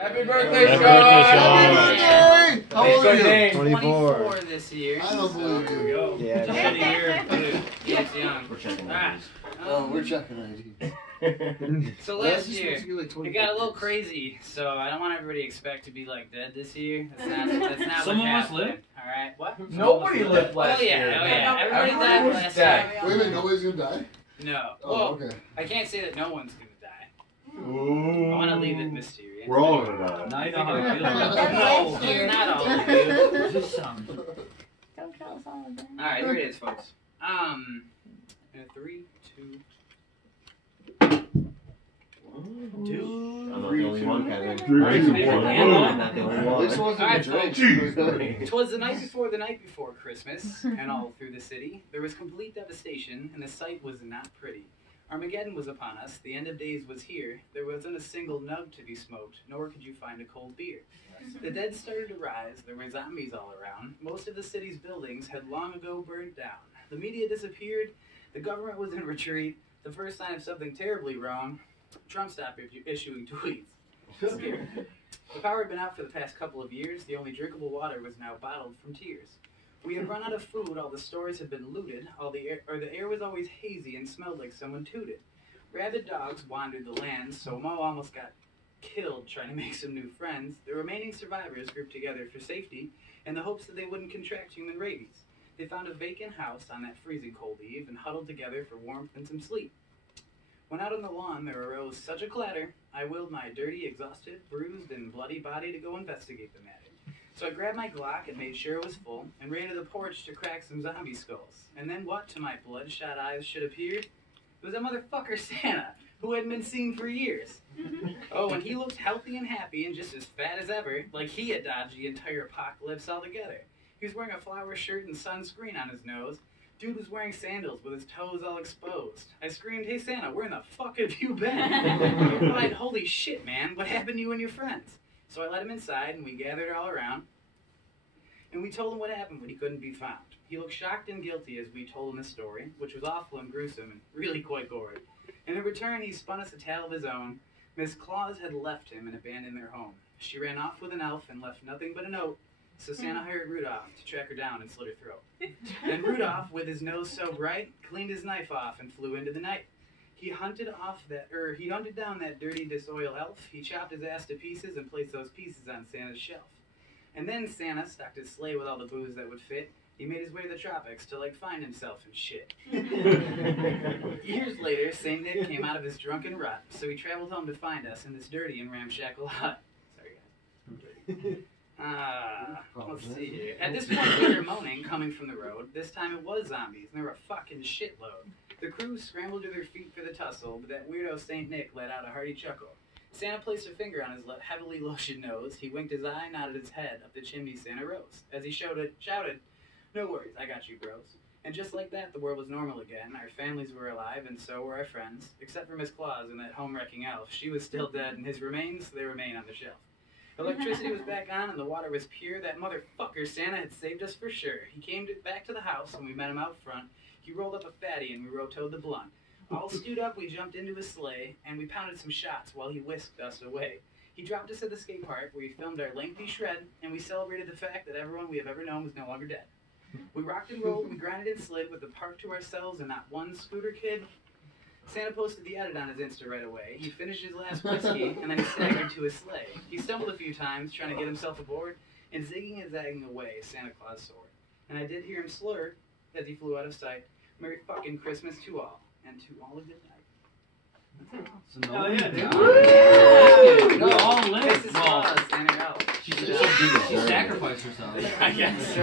Happy birthday, Happy Sean! birthday, Happy birthday! How old are you? 24 this year. I don't believe There you. we go. Yeah. Just a year. Yeah, it's young. We're checking Ah. IDs. Oh, we're checking ID. So last year, it got a little crazy, so I don't want everybody to expect to be like dead this year. That's not Some what of us happened. lived. Alright, what? Nobody lived last Oh year. yeah, oh yeah. Everybody died Everyone was last dead. year. Wait a minute, nobody's gonna die? No. Oh, Well, okay. I can't say that no one's gonna die. Ooh. I want to leave it mysterious. We're all gonna die. Now you know how I feel. No, not all of you. Just some. Don't tell us all of them. Alright, here it is, folks. 3, 2, I'm not the only one, Kevin. I'm not the only This one. wasn't Alright, a drink. Jesus. 'Twas the night before Christmas, and all through the city there was complete devastation, and the sight was not pretty. Armageddon was upon us, the end of days was here, there wasn't a single nug to be smoked, nor could you find a cold beer. The dead started to rise, there were zombies all around, most of the city's buildings had long ago burned down. The media disappeared, the government was in retreat, the first sign of something terribly wrong, Trump stopped issuing tweets. Scary. The power had been out for the past couple of years, the only drinkable water was now bottled from tears. We had run out of food, all the stores had been looted, the air was always hazy and smelled like someone tooted. Rabid dogs wandered the land, so Mo almost got killed trying to make some new friends. The remaining survivors grouped together for safety in the hopes that they wouldn't contract human rabies. They found a vacant house on that freezing cold eve and huddled together for warmth and some sleep. When out on the lawn there arose such a clatter, I willed my dirty, exhausted, bruised, and bloody body to go investigate the matter. So I grabbed my Glock and made sure it was full, and ran to the porch to crack some zombie skulls. And then what to my bloodshot eyes should appear? It was that motherfucker Santa, who hadn't been seen for years. Oh, and he looked healthy and happy and just as fat as ever, like he had dodged the entire apocalypse altogether. He was wearing a flower shirt and sunscreen on his nose. Dude was wearing sandals with his toes all exposed. I screamed, "Hey Santa, where in the fuck have you been?" He replied, "Holy shit, man, what happened to you and your friends?" So I let him inside, and we gathered all around, and we told him what happened when he couldn't be found. He looked shocked and guilty as we told him the story, which was awful and gruesome and really quite gory. And in return, he spun us a tale of his own. Miss Claus had left him and abandoned their home. She ran off with an elf and left nothing but a note, so Santa hired Rudolph to track her down and slit her throat. Then Rudolph, with his nose so bright, cleaned his knife off and flew into the night. He hunted down that dirty, disloyal elf. He chopped his ass to pieces and placed those pieces on Santa's shelf. And then Santa stocked his sleigh with all the booze that would fit. He made his way to the tropics to, find himself and shit. Years later, St. Nick came out of his drunken rut, so he traveled home to find us in this dirty and ramshackle hut. Sorry, guys. Let's see here. At this point, we were moaning, coming from the road. This time it was zombies, and they were a fucking shitload. The crew scrambled to their feet for the tussle, but that weirdo St. Nick let out a hearty chuckle. Santa placed a finger on his heavily lotioned nose. He winked his eye, nodded his head. Up the chimney Santa rose. As he shouted, "No worries, I got you, bros." And just like that, the world was normal again. Our families were alive, and so were our friends. Except for Miss Claus and that home-wrecking elf. She was still dead, and his remains, they remain on the shelf. Electricity was back on, and the water was pure. That motherfucker Santa had saved us for sure. He came back to the house, and we met him out front. He rolled up a fatty, and we rotowed the blunt. All stewed up, we jumped into his sleigh, and we pounded some shots while he whisked us away. He dropped us at the skate park, where he filmed our lengthy shred, and we celebrated the fact that everyone we have ever known was no longer dead. We rocked and rolled, we grinded and slid with the park to ourselves and not one scooter kid. Santa posted the edit on his Insta right away. He finished his last whiskey, and then he staggered to his sleigh. He stumbled a few times, trying to get himself aboard, and zigging and zagging away, Santa Claus soared. And I did hear him slur as he flew out of sight. Merry fucking Christmas to all, and to all a good night. Hell yeah, dude. Yeah. We're all lit. Mrs. Well, Claus and her elf. she sacrificed herself. I guess.